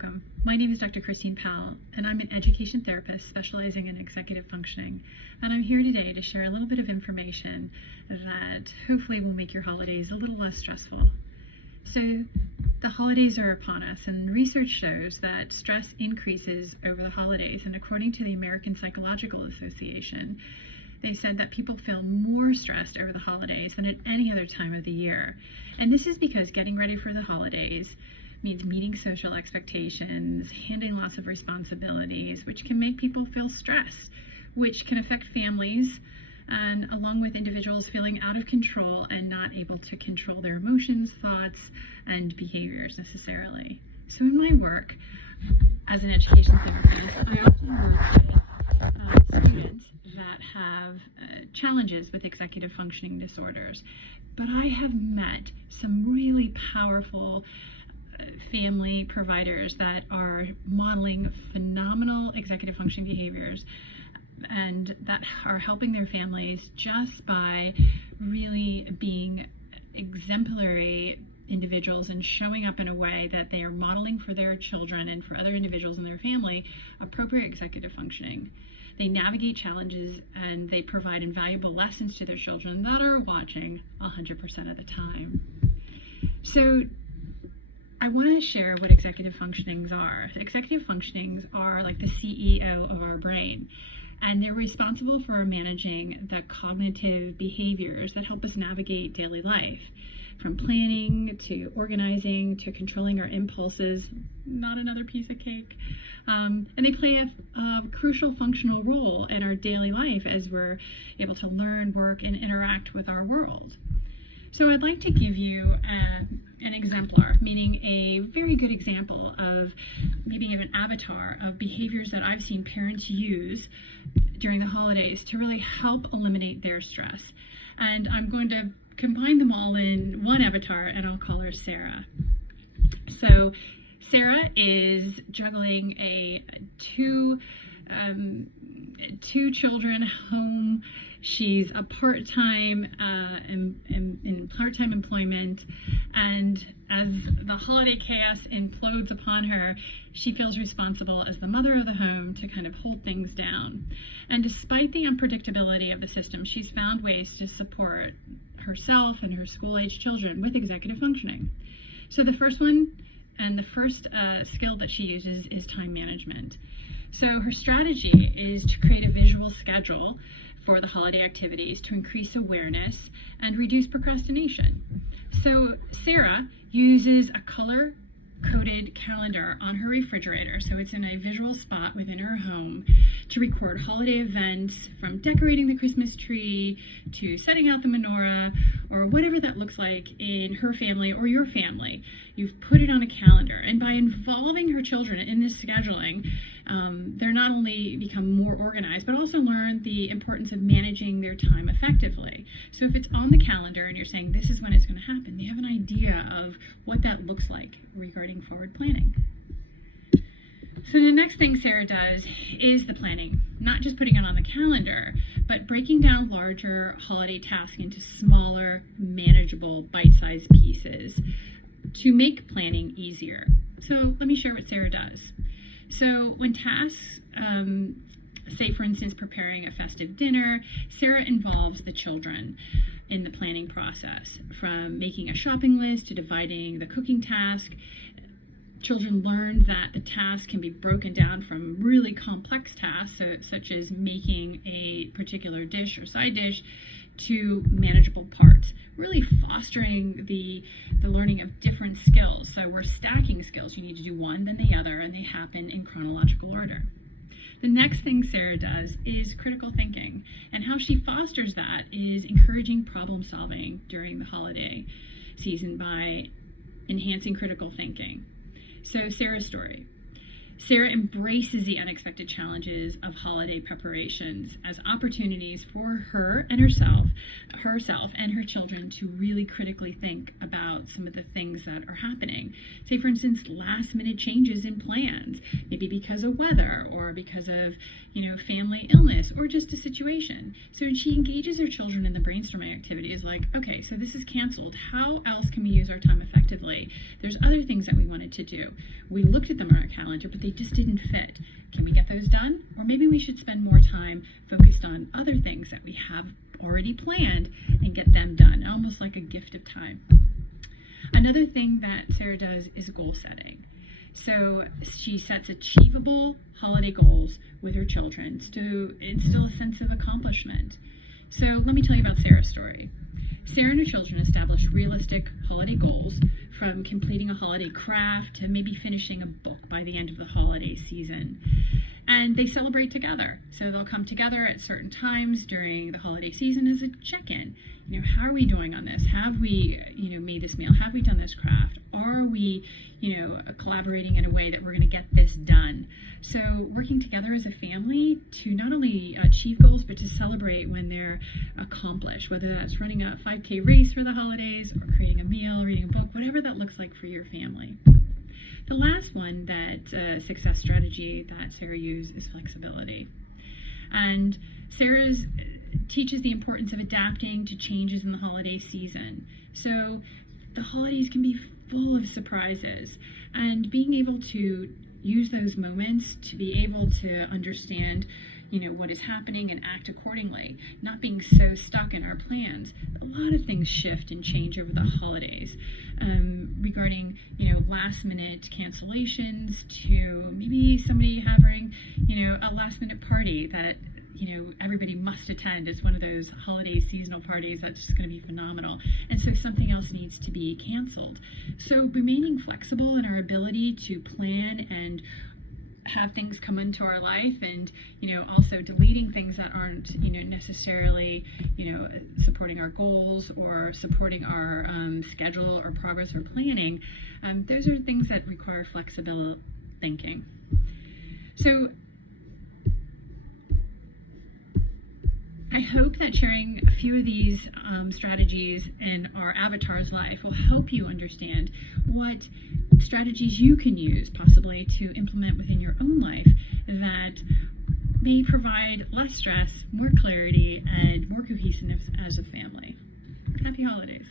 Welcome. My name is Dr. Christine Powell, and I'm an education therapist specializing in executive functioning. And I'm here today to share a little bit of information that hopefully will make your holidays a little less stressful. So, the holidays are upon us, and research shows that stress increases over the holidays. And according to the American Psychological Association, they said that people feel more stressed over the holidays than at any other time of the year. And this is because getting ready for the holidays means meeting social expectations, handling lots of responsibilities, which can make people feel stressed, which can affect families, and along with individuals feeling out of control and not able to control their emotions, thoughts, and behaviors necessarily. So in my work as an education therapist, I often work with students that have challenges with executive functioning disorders, but I have met some really powerful family providers that are modeling phenomenal executive functioning behaviors and that are helping their families just by really being exemplary individuals and showing up in a way that they are modeling for their children and for other individuals in their family appropriate executive functioning. They navigate challenges and they provide invaluable lessons to their children that are watching 100% of the time. So I want to share what executive functionings are. Executive functionings are like the CEO of our brain, and they're responsible for managing the cognitive behaviors that help us navigate daily life, from planning to organizing to controlling our impulses. Not another piece of cake. And they play a crucial functional role in our daily life as we're able to learn, work, and interact with our world. So I'd like to give you an exemplar, meaning a very good example of maybe an avatar of behaviors that I've seen parents use during the holidays to really help eliminate their stress. And I'm going to combine them all in one avatar, and I'll call her Sarah. So Sarah is juggling a two children home. She's a part-time in part-time employment, and as the holiday chaos implodes upon her, she feels responsible as the mother of the home to kind of hold things down. And despite the unpredictability of the system, she's found ways to support herself and her school-age children with executive functioning. So the first one, and the first skill that she uses, is time management. So her strategy is to create a visual schedule for the holiday activities to increase awareness and reduce procrastination. So Sarah uses a color-coded calendar on her refrigerator, so it's in a visual spot within her home, to record holiday events, from decorating the Christmas tree to setting out the menorah, or whatever that looks like in her family or your family. You've put it on a calendar, and by involving her children in this scheduling, they're not only become more organized, but also learn the importance of managing their time effectively. So if it's on the calendar and you're saying this is when it's going to happen, they have an idea of what that looks like regarding forward planning. So the next thing Sarah does is the planning, not just putting it on the calendar, but breaking down larger holiday tasks into smaller, manageable, bite-sized pieces to make planning easier. So let me share what Sarah does. So when tasks, say for instance preparing a festive dinner, Sarah involves the children in the planning process, from making a shopping list to dividing the cooking task. Children learn that the task can be broken down from really complex tasks, such as making a particular dish or side dish, to manageable parts, really fostering the learning of different skills. So we're stacking skills. You need to do one, then the other, and they happen in chronological order. The next thing Sarah does is critical thinking, and how she fosters that is encouraging problem solving during the holiday season by enhancing critical thinking. So Sarah's story. Sarah embraces the unexpected challenges of holiday preparations as opportunities for her and herself and her children to really critically think about some of the things that are happening. Say, for instance, last minute changes in plans, maybe because of weather or because of, family illness or just a situation. So she engages her children in the brainstorming activities like, okay, so this is canceled. How else can we use our time effectively? There's other things that we wanted to do. We looked at them on our calendar, but they just didn't fit. Can we get those done? Or maybe we should spend more time focused on other things that we have already planned and get them done, almost like a gift of time. Another thing that Sarah does is goal setting. So she sets achievable holiday goals with her children to instill a sense of accomplishment. So let me tell you about Sarah's story. Sarah and her children established realistic holiday goals, from completing a holiday craft to maybe finishing a book by the end of the holiday season. And they celebrate together. So they'll come together at certain times during the holiday season as a check-in. How are we doing on this? Have we, made this meal? Have we done this craft? Are we, collaborating in a way that we're going to get this done? So working together as a family to not only achieve goals, but to celebrate when they're accomplished, whether that's running a 5K race for the holidays or creating a meal, reading a book, whatever that looks like for your family. The last one, that success strategy that Sarah used, is flexibility. And Sarah's teaches the importance of adapting to changes in the holiday season. So the holidays can be full of surprises, and being able to use those moments to be able to understand what is happening and act accordingly, not being so stuck in our plans. A lot of things shift and change over the holidays, regarding last minute cancellations to maybe somebody having a last minute party that everybody must attend. It's one of those holiday seasonal parties that's just going to be phenomenal, and so something else needs to be canceled. So remaining flexible in our ability to plan and have things come into our life, and also deleting things that aren't necessarily supporting our goals or supporting our schedule or progress or planning. Those are things that require flexible thinking. So I hope that sharing a few of these strategies in our avatar's life will help you understand what strategies you can use possibly to implement within your own life that may provide less stress, more clarity, and more cohesiveness as a family. Happy holidays.